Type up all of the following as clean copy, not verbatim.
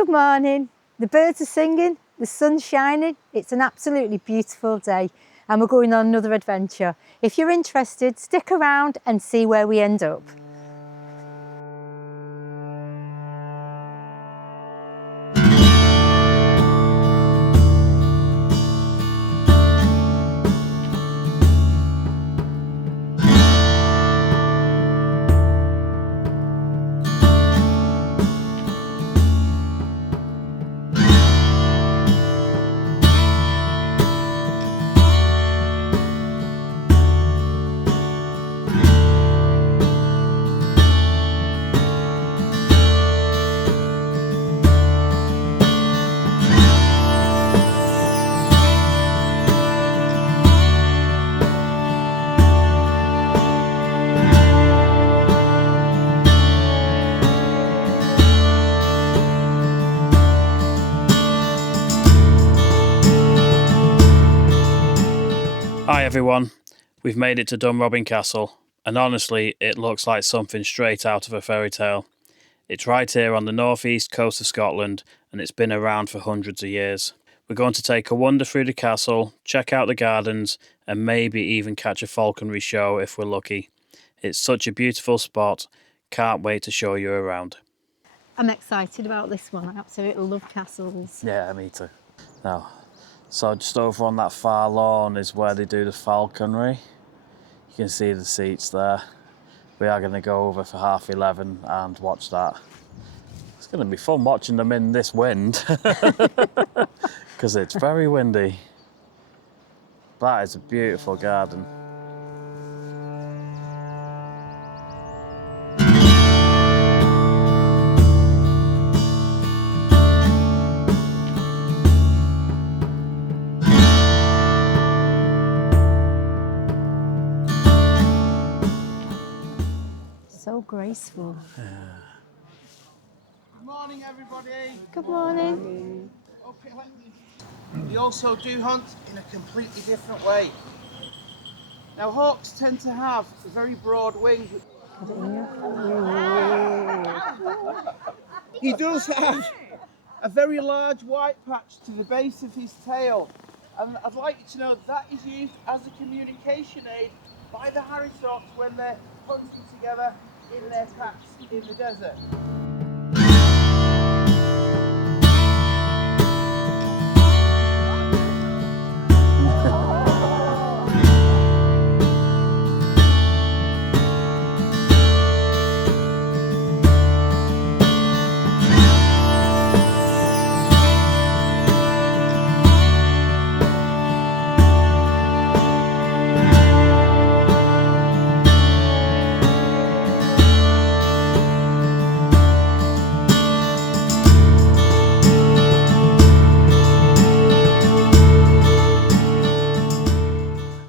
Good morning. The birds are singing, the sun's shining. It's an absolutely beautiful day and we're going on another adventure. If you're interested, stick around and see where we end up. Hi everyone, we've made it to Dunrobin Castle, and honestly it looks like something straight out of a fairy tale. It's right here on the northeast coast of Scotland and it's been around for hundreds of years. We're going to take a wander through the castle, check out the gardens and maybe even catch a falconry show if we're lucky. It's such a beautiful spot, can't wait to show you around. I'm excited about this one. I absolutely love castles. Yeah, me too. Now, so just over on that far lawn is where they do the falconry. You can see the seats there. We are going to go over for 11:30 and watch that. It's going to be fun watching them in this wind because it's very windy. That is a beautiful garden. So graceful. Yeah. Good morning, everybody. Good morning. Okay, we also do hunt in a completely different way. Now, hawks tend to have very broad wings. He does have a very large white patch to the base of his tail. And I'd like you to know that is used as a communication aid by the harrisocks when they're hunting together in their packs in the desert.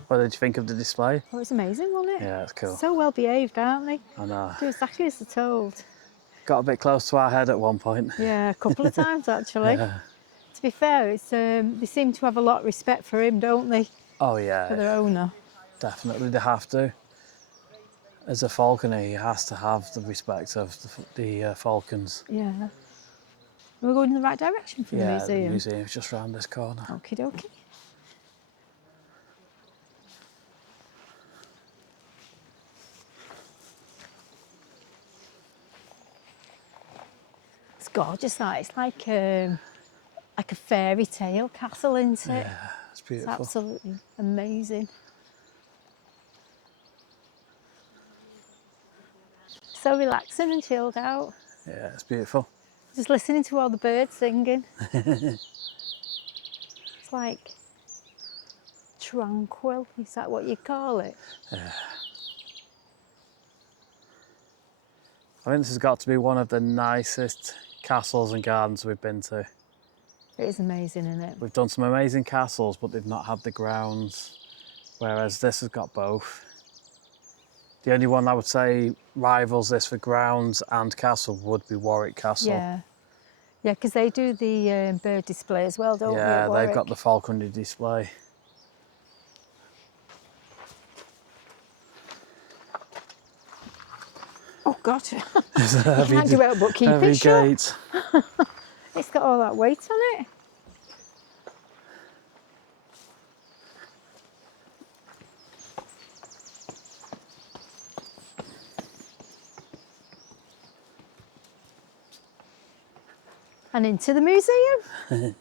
What did you think of the display? Oh, it's amazing, wasn't it? Yeah, it's cool. So well behaved, aren't they? I know. Do exactly as they're told. Got a bit close to our head at one point. Yeah, a couple of times actually. Yeah. To be fair, it's they seem to have a lot of respect for him, don't they? Oh yeah. For their owner. Definitely, they have to. As a falconer, he has to have the respect of the falcons. Yeah. We're going in the right direction for the museum. The museum's just round this corner. Okie dokie. It's gorgeous, that. It's like a fairy tale castle, isn't it? Yeah, it's beautiful. It's absolutely amazing. So relaxing and chilled out. Yeah, it's beautiful. Just listening to all the birds singing. It's like tranquil, is that what you call it? Yeah. I think this has got to be one of the nicest castles and gardens we've been to. It is amazing, isn't it? We've done some amazing castles, but they've not had the grounds, whereas this has got both. The only one I would say rivals this for grounds and castle would be Warwick Castle. Yeah, yeah, because they do the bird display as well, don't they? Yeah, they've got the falconry display. Oh God, you can't do it but keep it shut. Gate. It's got all that weight on it. And into the museum.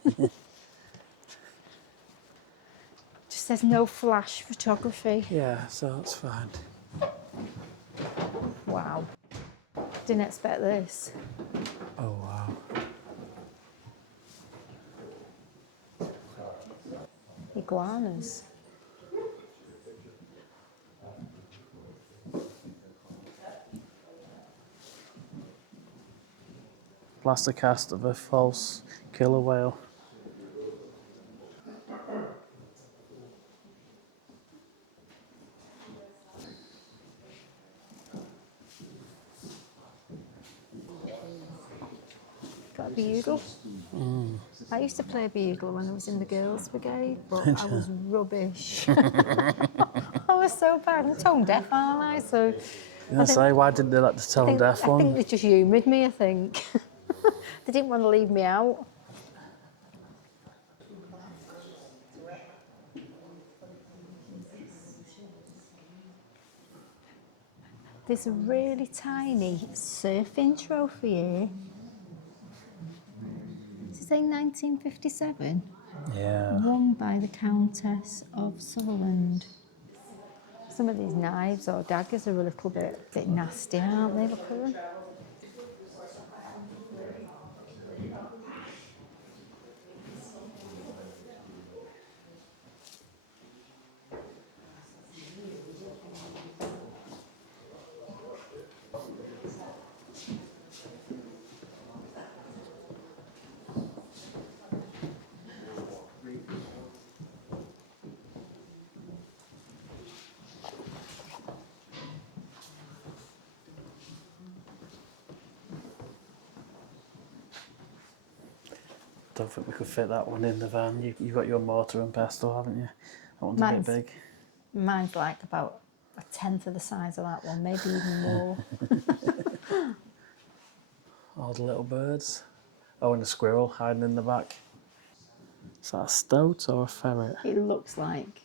Just says no flash photography. Yeah, so that's fine. Wow. Didn't expect this. Oh, wow. Iguanas. Plaster cast of a false killer whale. Got a bugle. I used to play bugle when I was in the girls' brigade, but I was rubbish. I was so bad. I'm tone deaf, aren't I? So I say, why didn't they let the tone deaf I think one? they just humoured me, I think. They didn't want to leave me out. There's a really tiny surfing trophy here. Does it say 1957? Yeah. Won by the Countess of Sutherland. Some of these knives or daggers are a little bit nasty, aren't they? Look at them. Don't think we could fit that one in the van. You've got your mortar and pestle, haven't you? That one's a Mine's- bit big. Mine's like about a tenth of the size of that one, maybe even more. All the little birds. Oh, and a squirrel hiding in the back. Is that a stoat or a ferret? It looks like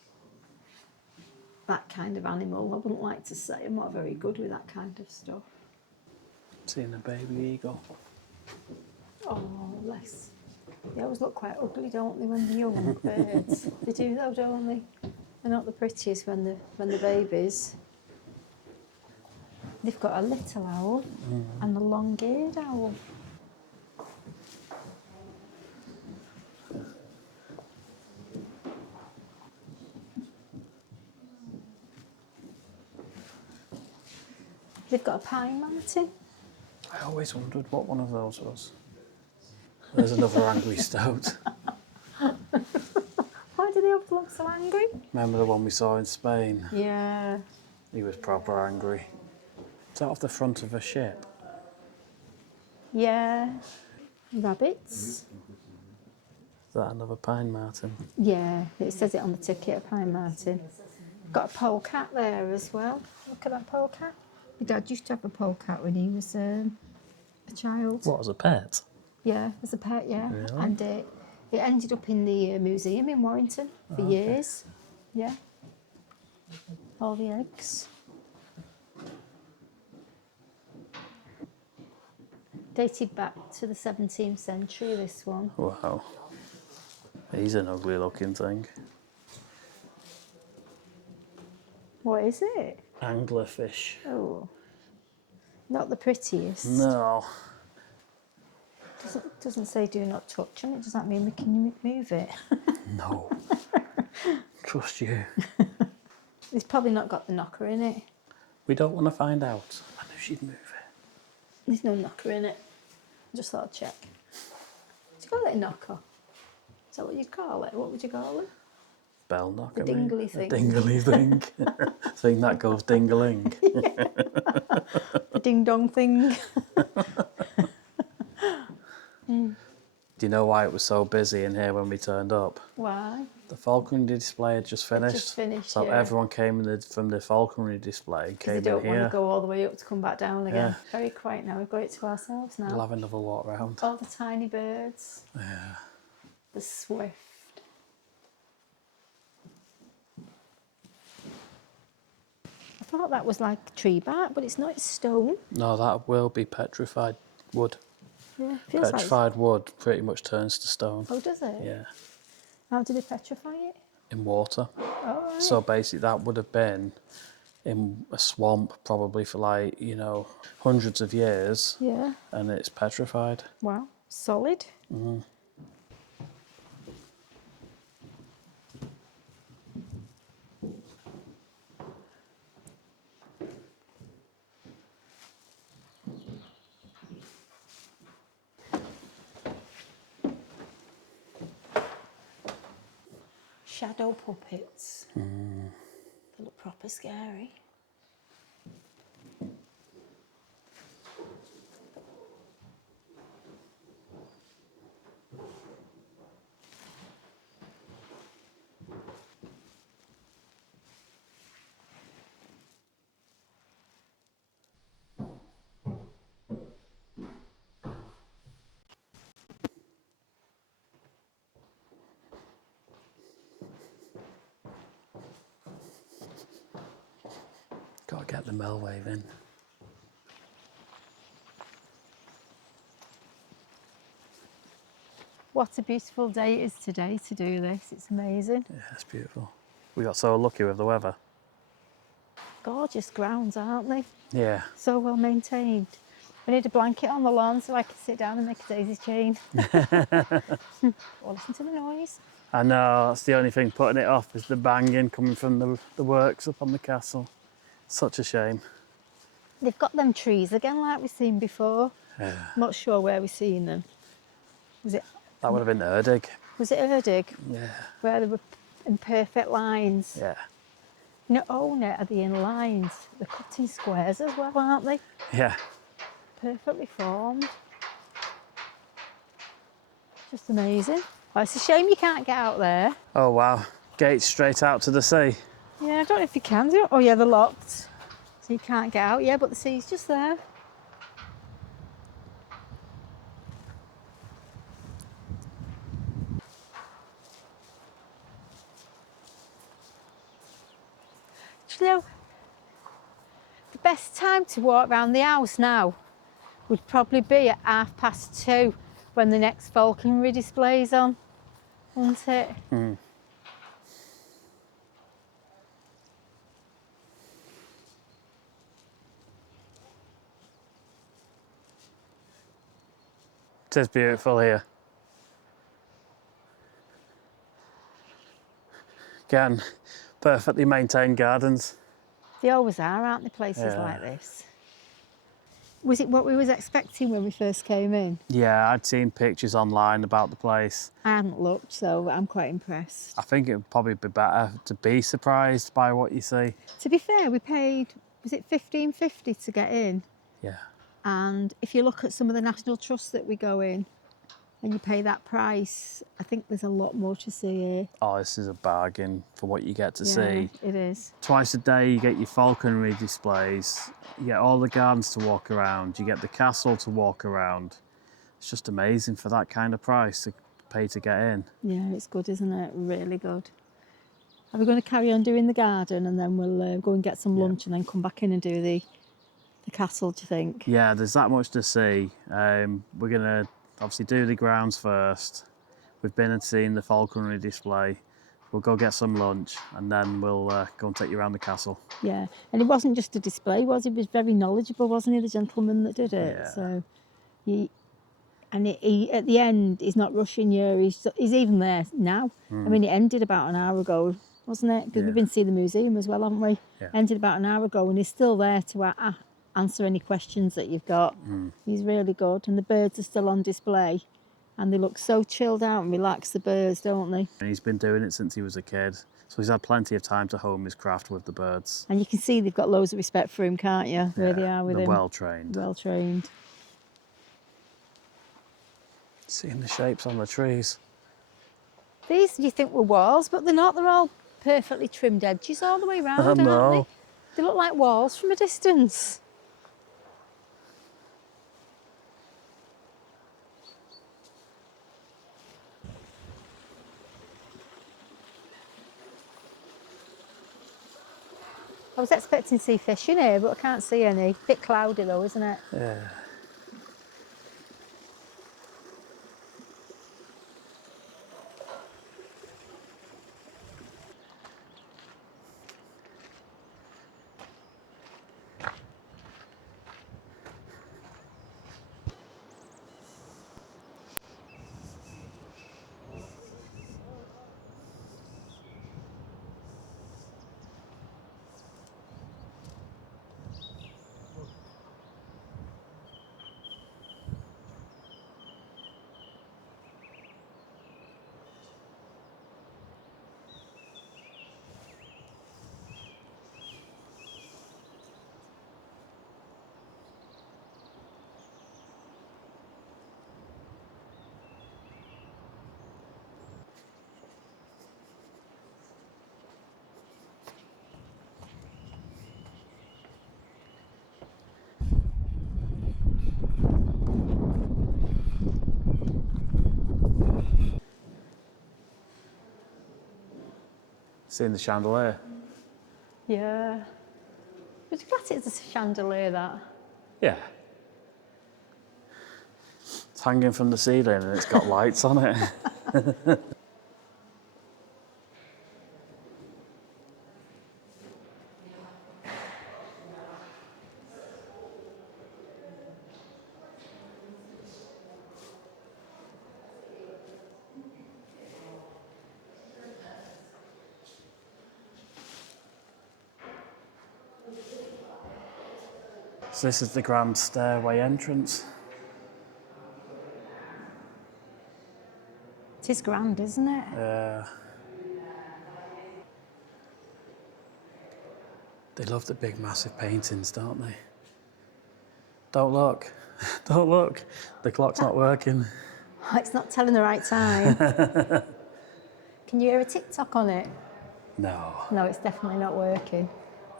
that kind of animal. I wouldn't like to say. I'm not very good with that kind of stuff. Seeing a baby eagle. Oh, bless. They always look quite ugly, don't they, when they're young birds? They do though, don't they? They're not the prettiest when they're babies. They've got a little owl and a long-eared owl. They've got a pine marten. I always wondered what one of those was. There's another angry stoat. Why do they all look so angry? Remember the one we saw in Spain? Yeah. He was proper angry. Is that off the front of a ship? Yeah. Rabbits. Is that another pine marten? Yeah, it says it on the ticket, a pine marten. Got a polecat there as well. Look at that polecat. My dad used to have a polecat when he was a child. What, as a pet? Yeah, as a pet, yeah. Really? And it ended up in the museum in Warrington for years. Yeah. All the eggs. Dated back to the 17th century, this one. Wow. He's an ugly looking thing. What is it? Anglerfish. Oh, not the prettiest. No. Doesn't say do not touch on it. Does that mean we can move it? No. Trust you. It's probably not got the knocker in it. We don't want to find out. I knew she'd move it. There's no knocker in it. Just thought I'd check. Do you call it a knocker? Is that what you'd call it? What would you call it? Bell knocker. The dingly thing. A dingly thing. Thing that goes dingling. The ding dong thing. Do you know why it was so busy in here when we turned up? Why? The falconry display had just finished. Just finished, so yeah. everyone came from the falconry display and came They don't in want here. to go all the way up to come back down again. Yeah. Very quiet now. We've got it to ourselves now. We'll have another walk round. All the tiny birds. Yeah. The swift. I thought that was like tree bark, but it's not. It's stone. No, that will be petrified wood. Yeah, feels Petrified wood pretty much turns to stone. Oh, does it? Yeah. How did they petrify it? In water. Oh, right. So basically that would have been in a swamp probably for like, you know, hundreds of years. Yeah. And it's petrified. Wow. Solid. Mm-hmm. Shadow puppets. They look proper scary. Gotta get the Melwave in. What a beautiful day it is today to do this. It's amazing. Yeah, it's beautiful. We got so lucky with the weather. Gorgeous grounds, aren't they? Yeah. So well maintained. We need a blanket on the lawn so I can sit down and make a daisy chain. Or listen to the noise. I know, that's the only thing putting it off is the banging coming from the works up on the castle. Such a shame. They've got them trees again like we've seen before. Yeah. I'm not sure where we've seen them. Was it That would have been Erdig. Erdig? Yeah. Where they were in perfect lines. Yeah. Not only are they in lines, they're cut in squares as well, aren't they? Yeah. Perfectly formed. Just amazing. Well, it's a shame you can't get out there. Oh wow. Gates straight out to the sea. Yeah, I don't know if you can do it. Oh yeah, they're locked. So you can't get out. Yeah, but the sea's just there. Do you know, the best time to walk around the house now would probably be at 2:30 when the next falconry display's on, wouldn't it? Mm. It is beautiful here. Again, perfectly maintained gardens. They always are, aren't they, places Yeah. like this? Was it what we was expecting when we first came in? Yeah, I'd seen pictures online about the place. I hadn't looked, so I'm quite impressed. I think it would probably be better to be surprised by what you see. To be fair, we paid, was it $15.50 to get in? Yeah. And if you look at some of the national trusts that we go in and you pay that price, I think there's a lot more to see here. Oh, this is a bargain for what you get to Yeah, see. it is. Twice a day you get your falconry displays, you get all the gardens to walk around, you get the castle to walk around. It's just amazing for that kind of price to pay to get in. Yeah, it's good, isn't it? Really good. Are we going to carry on doing the garden and then we'll go and get some lunch and then come back in and do the castle, do you think? Yeah, there's that much to see. We're going to obviously do the grounds first. We've been and seen the falconry display. We'll go get some lunch and then we'll go and take you around the castle. Yeah, and it wasn't just a display, was it? He was very knowledgeable, wasn't he, the gentleman that did it? Yeah. So he at the end, he's not rushing you. He's even there now. I mean, it ended about an hour ago, wasn't it? Because Yeah. we've been to see the museum as well, haven't we? Yeah. Ended about an hour ago, and he's still there to answer any questions that you've got. He's really good, and the birds are still on display, and they look so chilled out and relaxed, the birds, don't they? And he's been doing it since he was a kid. So he's had plenty of time to hone his craft with the birds. And you can see they've got loads of respect for him, can't you? Where they are with they're him. well trained. Well trained. Seeing the shapes on the trees. These you think were walls, but they're not. They're all perfectly trimmed edges all the way round, I aren't know. they? They look like walls from a distance. I was expecting to see fish in here, but I can't see any. Bit cloudy though, isn't it? Yeah. Seeing the chandelier? Yeah. Would you class it as a chandelier, that? Yeah. It's hanging from the ceiling and it's got lights on it. So this is the grand stairway entrance. It is grand, isn't it? They love the big massive paintings, don't they? Don't look. Don't look. The clock's not working. Oh, it's not telling the right time. Can you hear a tick-tock on it? No. No, it's definitely not working.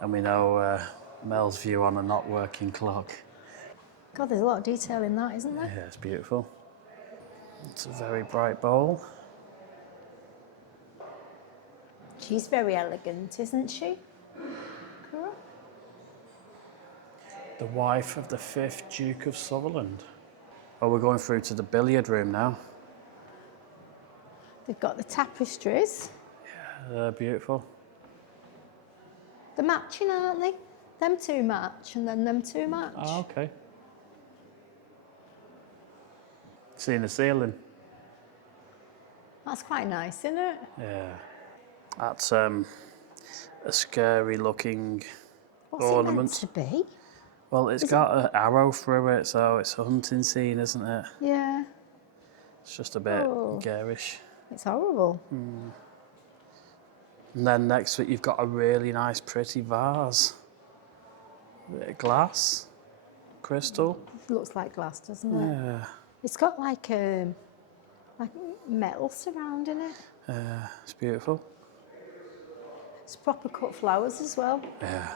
And we know Mel's view on a not working clock. God, there's a lot of detail in that, isn't there? Yeah, it's beautiful. It's a very bright bowl. She's very elegant, isn't she? Cool. The wife of the 5th Duke of Sutherland. Oh, we're going through to the billiard room now. They've got the tapestries. They're beautiful. They're matching, aren't they? Them two match, and then them two match. Oh, okay. Seeing the ceiling. That's quite nice, isn't it? Yeah. That's a scary looking What's ornament. it meant to be? Well, it's got an arrow through it, so it's a hunting scene, isn't it? Yeah. It's just a bit garish. It's horrible. And then next to it, you've got a really nice, pretty vase. Bit of glass, crystal. It looks like glass, doesn't it? Yeah. It's got like metal surrounding it. It's beautiful. It's proper cut flowers as well. Yeah.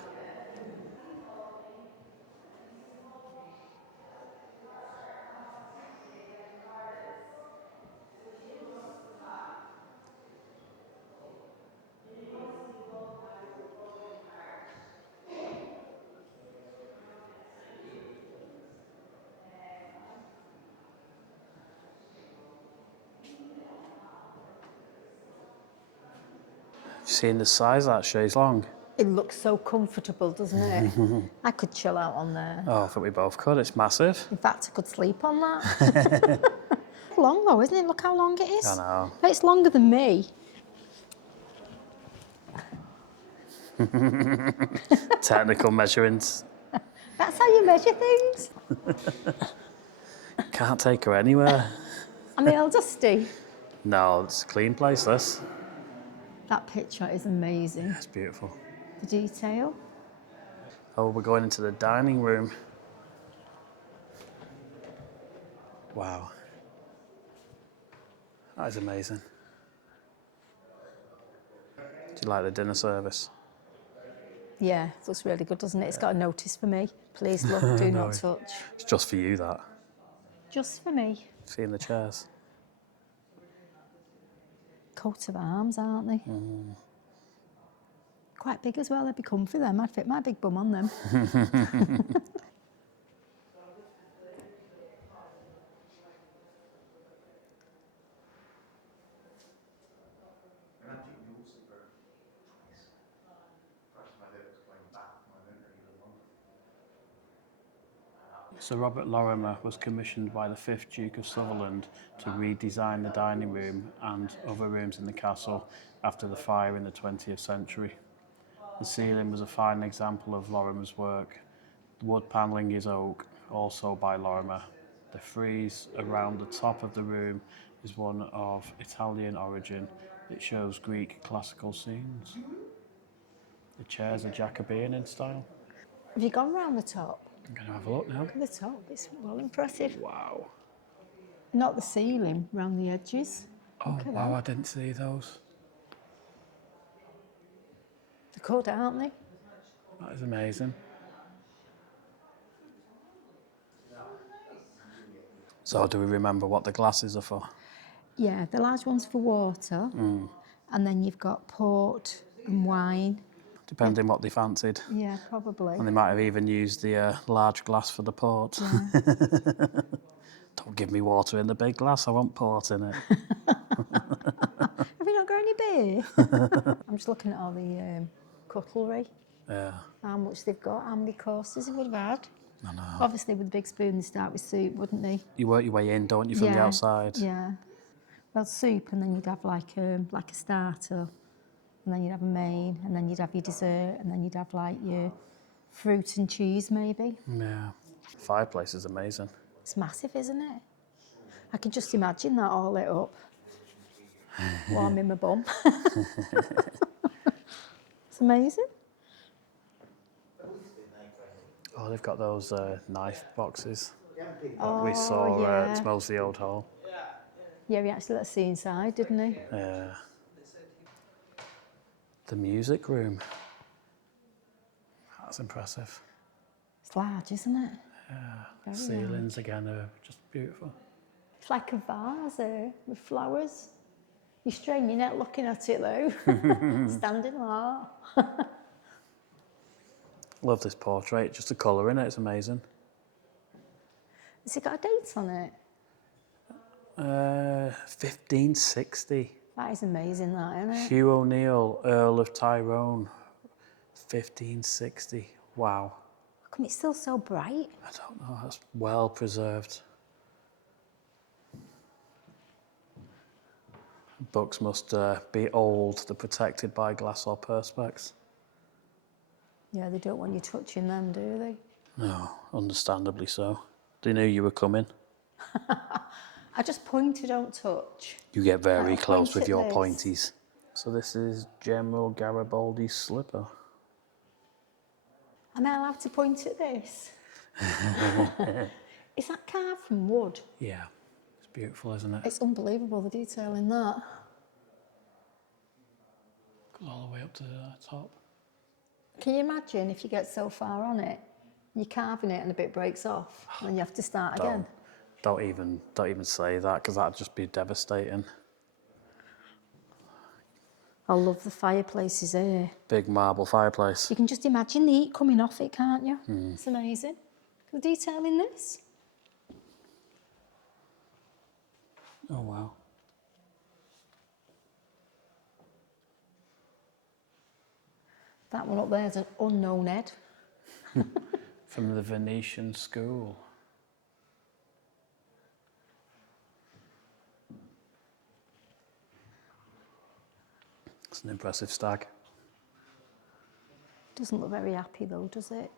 Seeing the size of that chaise long. It looks so comfortable, doesn't it? I could chill out on there. Oh, I think we both could. It's massive. In fact, I could sleep on that. Long though, isn't it? Look how long it is. I know. But it's longer than me. Technical measurements. That's how you measure things. Can't take her anywhere. Am I all dusty? No, it's a clean place, this. That picture is amazing. It's beautiful. The detail. Oh, we're going into the dining room. Wow. That is amazing. Do you like the dinner service? Yeah, it looks really good, doesn't it? It's got a notice for me. Please look, do No, not touch. it's just for you, that. Just for me. Seeing the chairs. Coat of arms, aren't they? Quite big as well. They'd be comfy them. I'd fit my big bum on them. Sir Robert Lorimer was commissioned by the 5th Duke of Sutherland to redesign the dining room and other rooms in the castle after the fire in the 20th century. The ceiling was a fine example of Lorimer's work. The wood panelling is oak, also by Lorimer. The frieze around the top of the room is one of Italian origin. It shows Greek classical scenes. The chairs are Jacobean in style. Have you gone round the top? I'm going to have a look now. Look at the top. It's well impressive. Wow. Not the ceiling, round the edges. Oh, Look at wow, that. I didn't see those. They're good, aren't they? That is amazing. So do we remember what the glasses are for? Yeah, the large one's for water. And then you've got port and wine. Depending what they fancied. Yeah, probably. And they might have even used the large glass for the port. Yeah. Don't give me water in the big glass, I want port in it. Have you not got any beer? I'm just looking at all the cutlery, Yeah, how much they've got, how many courses they would have had. I know. Obviously, with the big spoon, they start with soup, wouldn't they? You work your way in, don't you, from the outside? Yeah. Well, soup, and then you'd have like a starter, and then you'd have a main, and then you'd have your dessert, and then you'd have like your fruit and cheese, maybe. Yeah. The fireplace is amazing. It's massive, isn't it? I can just imagine that all lit up, warming my bum. It's amazing. Oh, they've got those knife boxes Oh, we saw yeah. at Smells the Old Hall. Yeah, he actually let us see inside, didn't he? Yeah. The music room. That's impressive. It's large, isn't it? Yeah. Very Ceilings again are just beautiful. It's like a vase with flowers. You strain your neck looking at it though. Standing like that. Love this portrait, just the colour in it, it's amazing. Has it got a date on it? 1560. That is amazing, that, isn't it? Hugh O'Neill, Earl of Tyrone, 1560. Wow. How come it's still so bright? I don't know, that's well preserved. Books must be old, they're protected by glass or perspex. Yeah, they don't want you touching them, do they? No, understandably so. They knew you were coming. I just point, I don't touch. You get very I'll close point with at your this. pointies. So this is General Garibaldi's slipper. Am I allowed to point at this? Is that carved from wood? Yeah, it's beautiful, isn't it? It's unbelievable, the detail in that. Goes all the way up to the top. Can you imagine if you get so far on it, you're carving it and a bit breaks off, and you have to start again? Don't even say that, because that'd just be devastating. I love the fireplaces here. Big marble fireplace. You can just imagine the heat coming off it, can't you? It's amazing. The detail in this. Oh wow. That one up there is an unknown head. From the Venetian school. It's an impressive stag. Doesn't look very happy though, does it?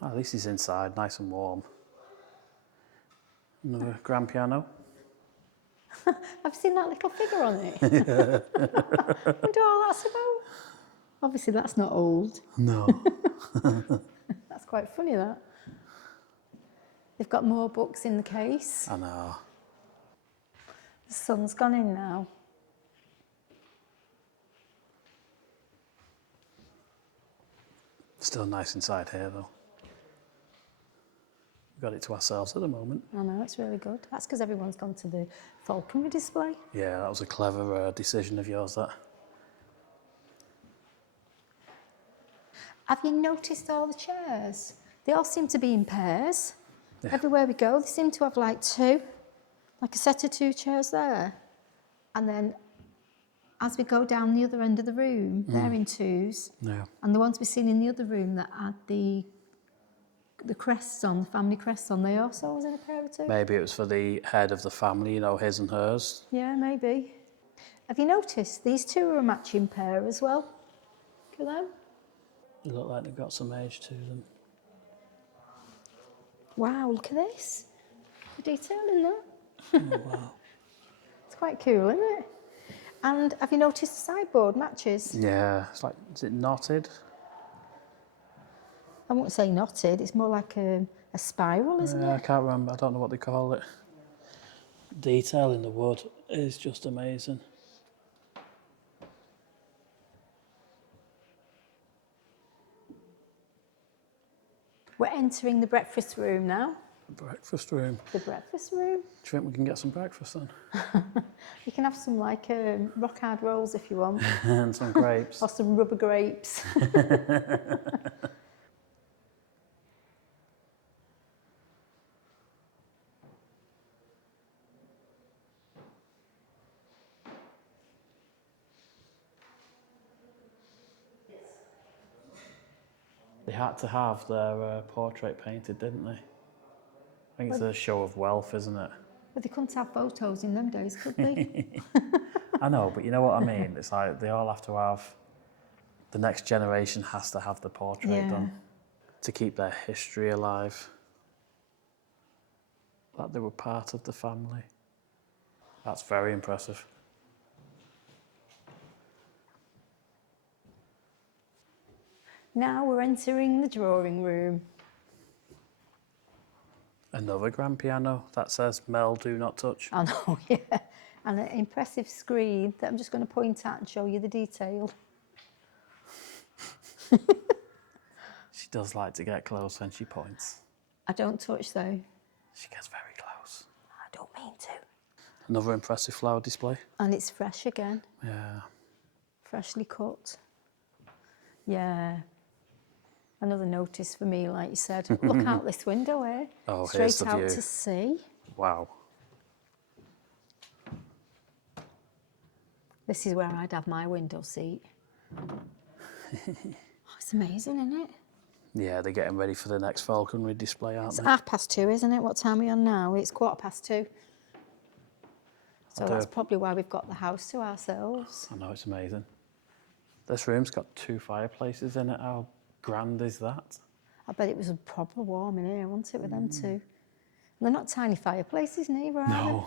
Oh, at least he's inside, nice and warm. Another grand piano. I've seen that little figure on it. I wonder what that's about. Obviously that's not old. No. That's quite funny, that. They've got more books in the case. I know. The sun's gone in now. Still nice inside here though. We've got it to ourselves at the moment. I know, it's really good. That's because everyone's gone to the falconry display. Yeah, that was a clever decision of yours, that. Have you noticed all the chairs? They all seem to be in pairs. Yeah. Everywhere we go, they seem to have like two, like a set of two chairs there. And then as we go down the other end of the room, they're in twos. Yeah. And the ones we've seen in the other room that had the crests on, the family crests on, they also was in a pair of two. Maybe it was for the head of the family, you know, his and hers. Yeah, maybe. Have you noticed these two are a matching pair as well? Look at them. They look like they've got some age to them. Wow, look at this. The detail in that. Oh, wow. It's quite cool, isn't it? And have you noticed the sideboard matches? Yeah, it's like, is it knotted? I won't say knotted, it's more like a spiral, isn't Yeah, I it? can't remember, I don't know what they call it. Detail in the wood is just amazing. We're entering the breakfast room now. Breakfast room. The breakfast room. Do you think we can get some breakfast then? You can have some like rock hard rolls if you want. And some grapes. Or some rubber grapes. They had to have their portrait painted, didn't they? I think it's a show of wealth, isn't it? But they couldn't have photos in them days, could they? I know, but you know what I mean? It's like they all have to have, the next generation has to have the portrait done to keep their history alive. That they were part of the family. That's very impressive. Now we're entering the drawing room. Another grand piano that says Mel, do not touch. I know, yeah. And an impressive screen that I'm just going to point at and show you the detail. She does like to get close when she points. I don't touch though. She gets very close. I don't mean to. Another impressive flower display. And it's fresh again. Yeah. Freshly cut. Yeah. Another notice for me, like you said. Look out this window, eh? Oh, straight here's the out view. to sea. Wow. This is where I'd have my window seat. Oh, it's amazing, isn't it? Yeah, they're getting ready for the next falconry display, aren't It's they? 2:30, isn't it? What time are we on now? It's 2:15. So that's probably why we've got the house to ourselves. I know, it's amazing. This room's got 2 fireplaces in it. How grand is that? I bet it was a proper warm in here, wasn't it, with them two? And they're not tiny fireplaces neither, are No.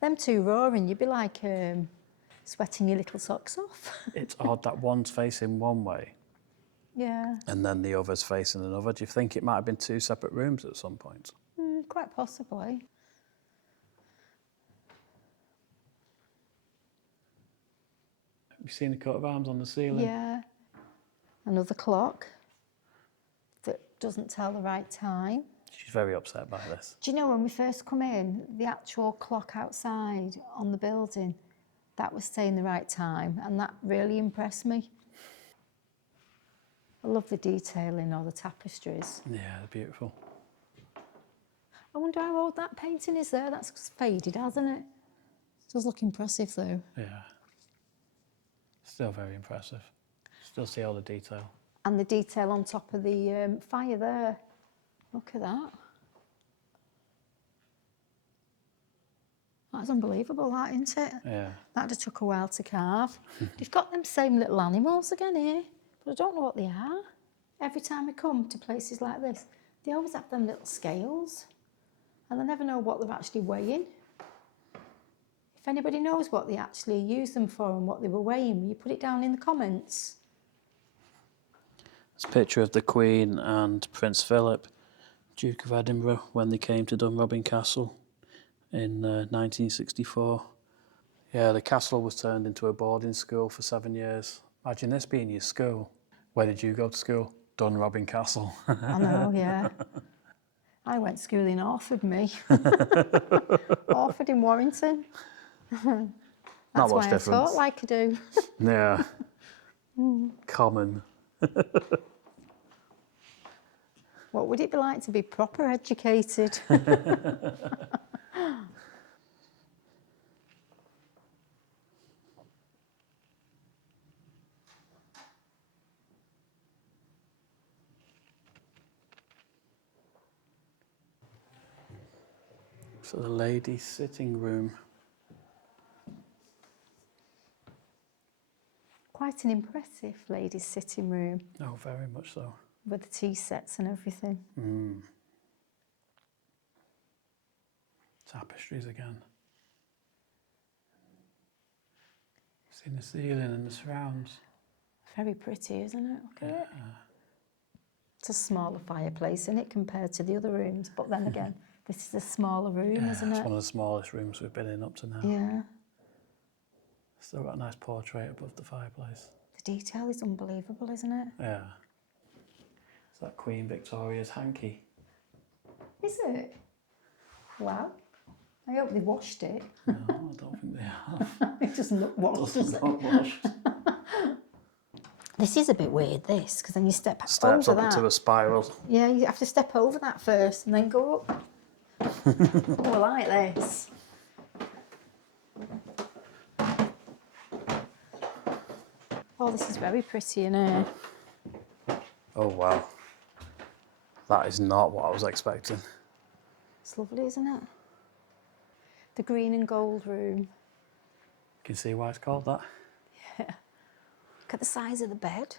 they? Them two roaring, you'd be like sweating your little socks off. It's odd that one's facing one way Yeah, and then the other's facing another. Do you think it might have been 2 separate rooms at some point? quite possibly. Have you seen the coat of arms on the ceiling? Yeah. Another clock that doesn't tell the right time. She's very upset by this. Do you know when we first come in, the actual clock outside on the building, that was saying the right time, and that really impressed me. I love the detail in all the tapestries. Yeah, they're beautiful. I wonder how old that painting is there. That's faded, hasn't it? It does look impressive though. Yeah. Still very impressive. Still see all the detail. And the detail on top of the fire there. Look at that. That's unbelievable, that, isn't it? Yeah. That'd have took a while to carve. They've got them same little animals again here, but I don't know what they are. Every time we come to places like this, they always have them little scales, and I never know what they're actually weighing. If anybody knows what they actually use them for and what they were weighing, will you put it down in the comments? It's a picture of the Queen and Prince Philip, Duke of Edinburgh, when they came to Dunrobin Castle in 1964. Yeah, the castle was turned into a boarding school for 7 years. Imagine this being your school. Where did you go to school? Dunrobin Castle. I know, yeah. I went to school in Orford, me. Orford in Warrington. That's much why difference. I talk like I do. Yeah. Common. What would it be like to be proper educated? So the ladies' sitting room. Quite an impressive ladies' sitting room Oh, very much so. with the tea sets and everything. Tapestries again. Seeing the ceiling and the surrounds. Very pretty, isn't it? Look at it. It's a smaller fireplace in it compared to the other rooms, but then again, this is a smaller room, isn't It's it? one of the smallest rooms we've been in up to now. Yeah. Still got a nice portrait above the fireplace. The detail is unbelievable, isn't it? Yeah. It's that Queen Victoria's hanky. Is it? Wow. I hope they washed it. No, I don't think they have. It doesn't look washed, does it? Not washed. This is a bit weird, this, because then you step Steps over up that. into a spiral. Yeah, you have to step over that first and then go up. Oh, I like this. Oh, this is very pretty in here. Oh, wow. That is not what I was expecting. It's lovely, isn't it? The green and gold room. You can see why it's called that. Look at the size of the bed.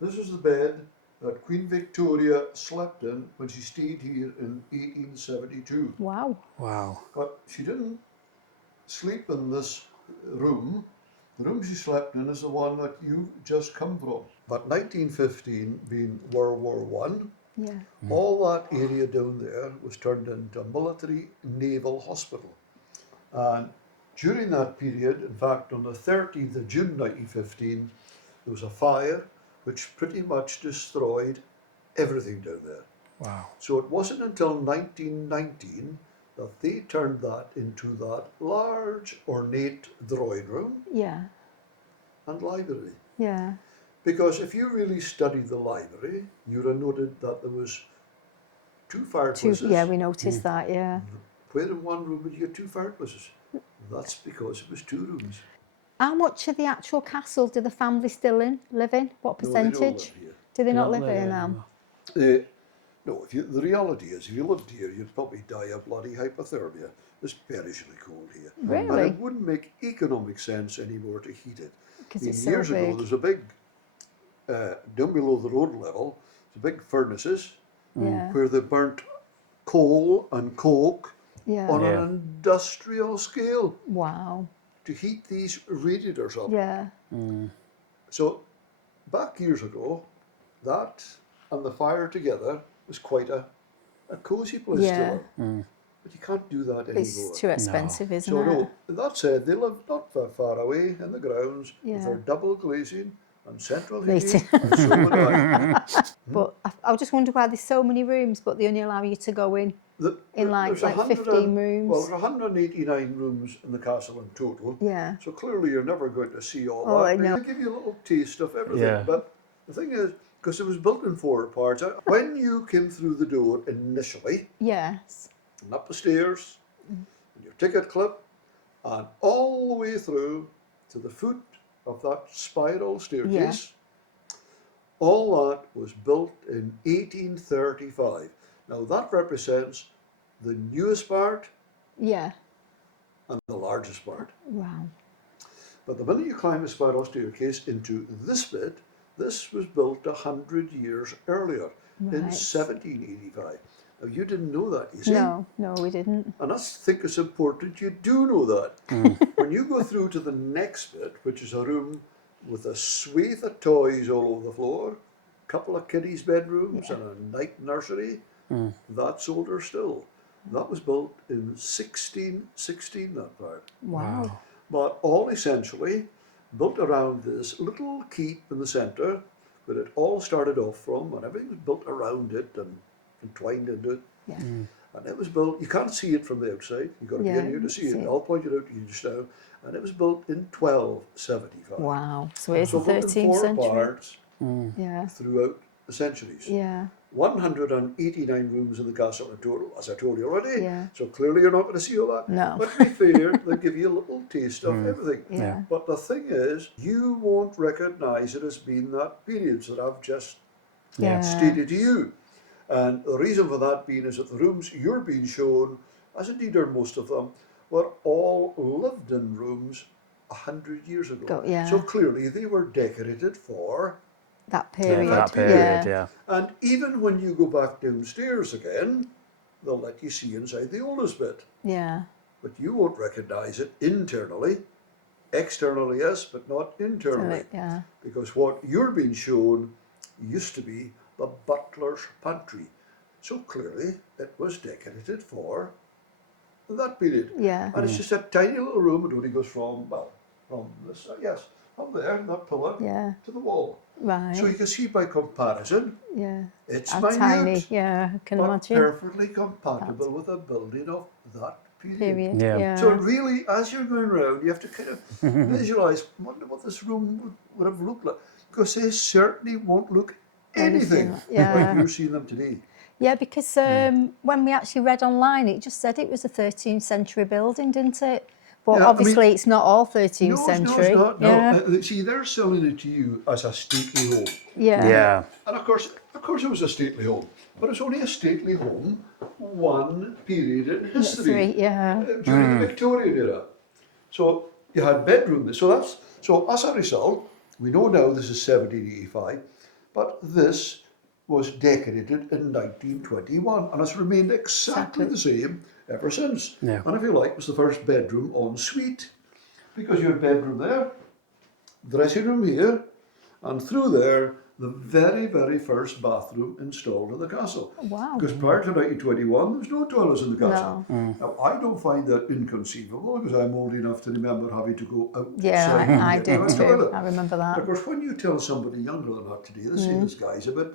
This is the bed that Queen Victoria slept in when she stayed here in 1872. Wow. Wow. But she didn't sleep in this room. The room she slept in is the one that you've just come from. But 1915 being World War One, Yeah. all that area down there was turned into a military naval hospital. And during that period, in fact on the 30th of June 1915, there was a fire which pretty much destroyed everything down there. Wow. So it wasn't until 1919 that they turned that into that large ornate drawing room Yeah. and library. Yeah. Because if you really studied the library, you'd have noted that there was two fireplaces. Yeah, we noticed that, yeah. Where in one room would you get two fireplaces? That's because it was two rooms. How much of the actual castle do the family still live in? What No, they don't percentage? live here. Do they not don't live live here here now? anymore. No, the reality is, if you lived here, you'd probably die of bloody hypothermia. It's perishingly cold here. And Really? it wouldn't make economic sense anymore to heat it. Because it's so Years ago, big. there's a big, down below the road level, there's big furnaces Yeah. where they burnt coal and coke Yeah. on Yeah. an industrial scale Wow. to heat these radiators up. Yeah. So back years ago, that and the fire together was quite a cosy place Yeah. to live. But you can't do that anymore. It's too expensive, isn't So it? no, that said, they live not far away in the grounds with Yeah. their double glazing and central Heating. heating. And so would I. But I just wonder why there's so many rooms, but they only allow you to go in like There's 15 rooms. Well, there's 189 rooms in the castle in total. Yeah. So clearly you're never going to see all Oh, that. I But know. they give you a little taste of everything. Yeah. But the thing is, because it was built in 4 parts, when you came through the door initially, Yes. and up the stairs, and your ticket clip, and all the way through to the foot of that spiral staircase, all that was built in 1835. Now that represents the newest part Yeah. and the largest part. Wow. But the minute you climb the spiral staircase into this bit, this was built 100 years earlier, in Right. 1785. Now you didn't know that, you see? No, we didn't. And I think it's important you do know that. When you go through to the next bit, which is a room with a swathe of toys all over the floor, a couple of kiddies' bedrooms and a night nursery, that's older still. That was built in 1616, that part. Wow. But all essentially built around this little keep in the centre But it all started off from, and everything was built around it and entwined into it. Yeah. And it was built, you can't see it from the outside, you've got to be in here to see it. I'll point it out to you just now. And it was built in 1275. Wow. So it's So the built in 13th four century. parts Yeah. throughout the centuries. Yeah. 189 rooms in the castle in total, as I told you already. Yeah. So clearly you're not going to see all that. No. But to be fair, they give you a little taste of everything. Yeah. But the thing is, you won't recognise it as being that periods that I've just Yeah. stated to you. And the reason for that being is that the rooms you're being shown, as indeed are most of them, were all lived in rooms 100 years ago. Yeah. So clearly they were decorated for. That period. For that period, yeah. And even when you go back downstairs again, they'll let you see inside the oldest bit. Yeah. But you won't recognise it internally. Externally, yes, but not internally. Yeah. Because what you're being shown used to be the butler's pantry. So clearly it was decorated for that period. Yeah. And it's just a tiny little room. It only goes from, well, from this, from there, that pillar, Yeah. to the wall. Right. So you can see by comparison, Yeah. it's How minute, tiny. Yeah. I can but imagine. perfectly compatible with a building of that period. Period. Yeah. Yeah. So really, as you're going around, you have to kind of visualise, wonder what this room would have looked like. Because they certainly won't look anything like you're seeing them today. Yeah, because when we actually read online, it just said it was a 13th century building, didn't it? But Yeah, obviously it's not all 13th century. No, it's not. Yeah. No. See, they're selling it to you as a stately home. Yeah. Yeah. And of course it was a stately home. But it's only a stately home one period in history. Yeah. During the Victorian era. So you had bedrooms. So as a result, we know now this is 1785, but this was decorated in 1921 and has remained exactly the same ever since. Yeah. And if you like, it was the first bedroom en suite. Because you had bedroom there, dressing room here, and through there, the very, very first bathroom installed in the castle. Wow. Because prior to 1921, there was no toilets in the castle. No. Now, I don't find that inconceivable because I'm old enough to remember having to go outside. Yeah, and I get to do a too. toilet. I remember And of that. course, when you tell somebody younger than that today, they see this guy's a bit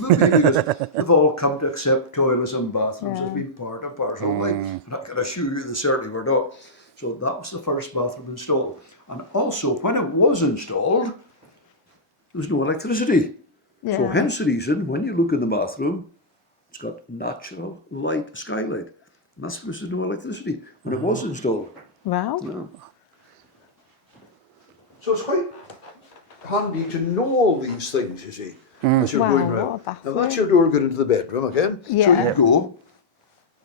loopy because they've all come to accept toilets and bathrooms as being part and parcel of life. And I can assure you they certainly were not. So that was the first bathroom installed. And also, when it was installed, there was no electricity. Yeah. So hence the reason, when you look in the bathroom, it's got natural light, skylight. And that's because there's no electricity when it was installed. Wow. No. So it's quite handy to know all these things, you see, as you're Wow, going what a around. Now bathroom. that's your door going into the bedroom again. So Yeah. you go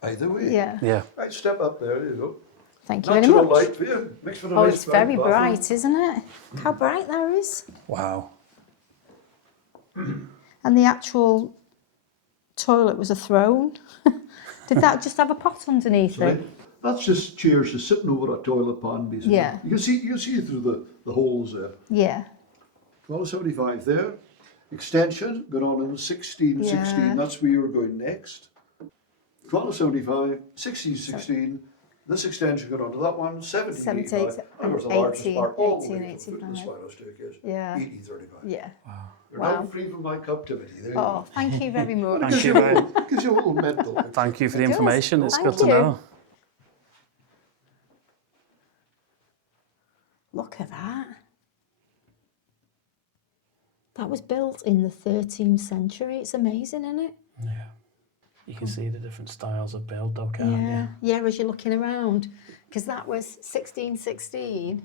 either way. Yeah. Yeah. Right, step up there, you go. Thank you very Natural much. light for you. Makes for a Oh, nice it's very bathroom. bright, isn't it? Look how bright there is. Wow. And the actual toilet was a throne. Did that just have a pot underneath Right. it? That's just chairs just sitting over a toilet pan, basically. Yeah. You can see it through the holes there. Yeah. 1275 there. Extension going on in 1616. Yeah. That's where you're going next. 1275, 1616. This extension got onto that one, 1785. And of course, the largest part all the way through the 1885. spiral staircase, Yeah. 1835. Yeah. You're Wow. now free from my captivity. There you Oh, go. thank you very much. Thank you very Gives you a little mental picture. Thank you for the It does. information. It's Thank good to you. know. Look at that. That was built in the 13th century. It's amazing, isn't it? Yeah. You can see the different styles of build, though, can't you? Yeah, as you're looking around. Because that was 1616.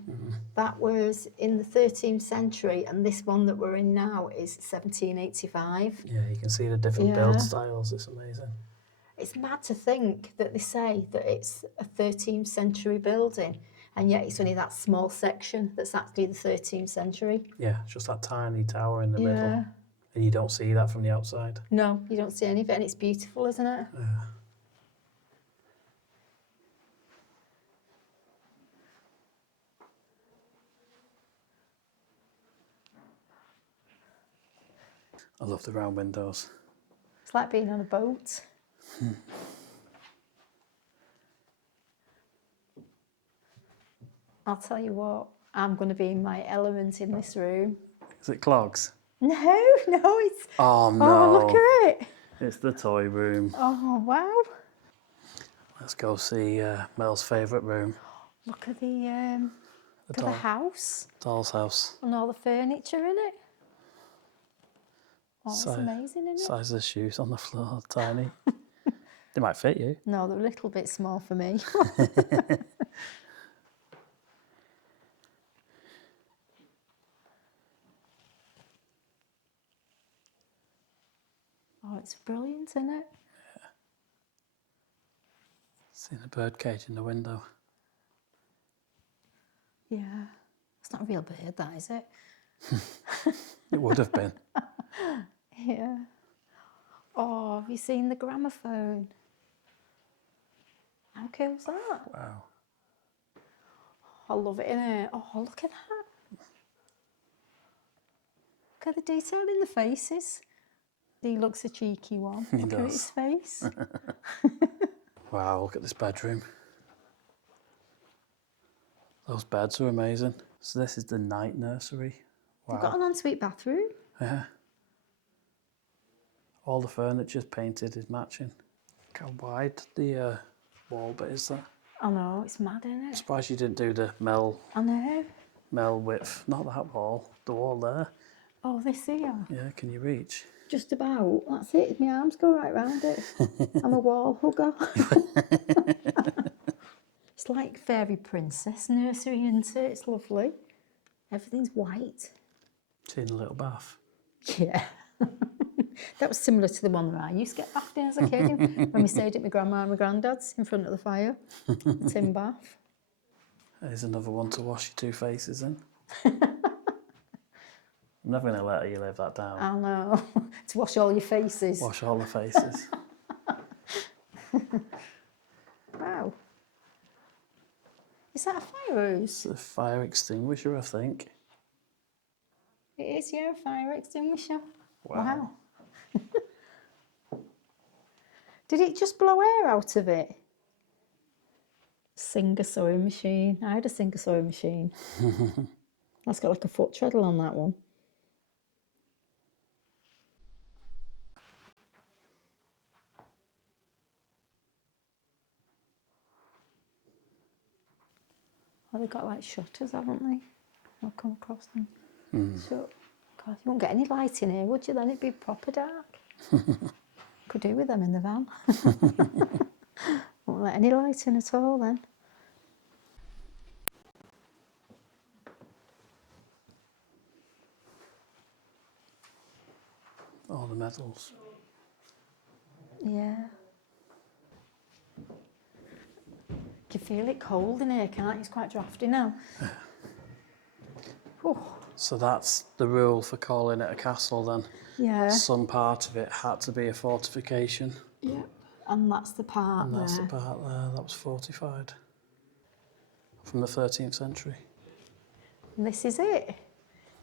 That was in the 13th century. And this one that we're in now is 1785. Yeah, you can see the different Yeah. build styles. It's amazing. It's mad to think that they say that it's a 13th century building. And yet it's only that small section that's actually the 13th century. Yeah, it's just that tiny tower in the middle. Yeah. And you don't see that from the outside. No, you don't see any of it. And it's beautiful, isn't it? I love the round windows. It's like being on a boat. I'll tell you what, I'm going to be in my element in this room. Is it clogs? No, it's... Oh, Oh, no. look at it. It's the toy room. Oh, wow. Let's go see Mel's favourite room. Look at the house Doll's house. and all the furniture in it. Oh, it's amazing, isn't it? Size of the shoes on the floor, tiny. They might fit you. No, they're a little bit small for me. Oh, it's brilliant, isn't it? See the bird cage in the window. Yeah. It's not a real bird, that, is it? It would have been. Yeah. Oh, have you seen the gramophone? How cool's that? Wow. I love it, innit? Oh, look at that. Look at the detail in the faces. He looks a cheeky one. He Look at does. his face. Wow, look at this bedroom. Those beds are amazing. So this is the night nursery. Wow. They've got an ensuite bathroom. Yeah. All the furniture's painted is matching. Look how wide the wall bit is there. I know, it's mad, isn't I'm it? surprised you didn't do the I know. Mel width. Not that wall, the wall there. Oh, this here. Yeah, can you reach? Just about. That's it. My arms go right round it. I'm a wall hugger. It's like fairy princess nursery, isn't it? It's lovely. Everything's white. Seen a little bath. Yeah. That was similar to the one that I used to get bathed in as a kid when we stayed at my grandma and my granddad's in front of the fire. The tin bath. There's another one to wash your two faces in. I'm never going to let you live that down. I know. To wash all your faces. Wash all the faces. Wow. Is that a fire hose? It's a fire extinguisher, I think. It is, yeah, a fire extinguisher. Wow. Did it just blow air out of it? Singer sewing machine. I had a Singer sewing machine. That's got like a foot treadle on that one. Oh, they've got like shutters, haven't they? I'll come across them. Shut. God, you won't get any light in here, would you? Then it'd be proper dark. Could do with them in the van. Won't let any light in at all then. All the medals. Yeah. You can feel it cold in here, can't you? It's quite drafty now. Oh, So that's the rule for calling it a castle then. yeah. Some part of it had to be a fortification. Yeah. And that's the part And that's there. the part there that was fortified. From the 13th century. And this is it.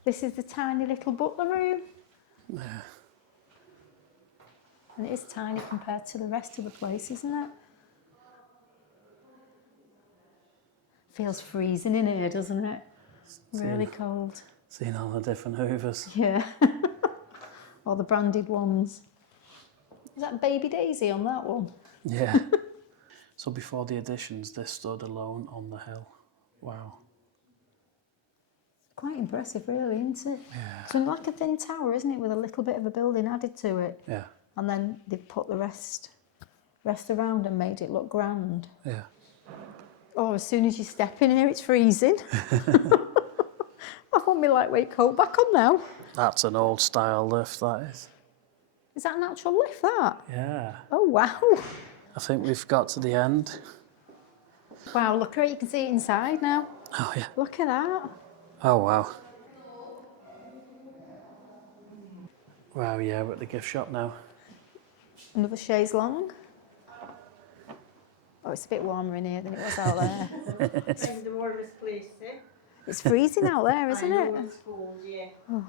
This is the tiny little butler room. Yeah. And it is tiny compared to the rest of the place, isn't it? Feels freezing in here, doesn't it? Really cold. Seeing all the different hoovers. Yeah. All the branded ones. Is that Baby Daisy on that one? Yeah. So before the additions, this stood alone on the hill. Wow. Quite impressive, really, isn't it? Yeah. So like a thin tower, isn't it, with a little bit of a building added to it? Yeah. And then they've put the rest around and made it look grand. Yeah. Oh, as soon as you step in here, it's freezing. I want my lightweight coat back on now. That's an old style lift, that is. Is that an actual lift, that? Yeah. Oh, wow. I think we've got to the end. Wow, look at it. You can see it inside now. Oh, yeah. Look at that. Oh, wow. Wow, yeah, we're at the gift shop now. Another chaise longue. Oh, it's a bit warmer in here than it was out there. It's the warmest place, eh? It's freezing out there, isn't I it? know it's cold, yeah. Oh.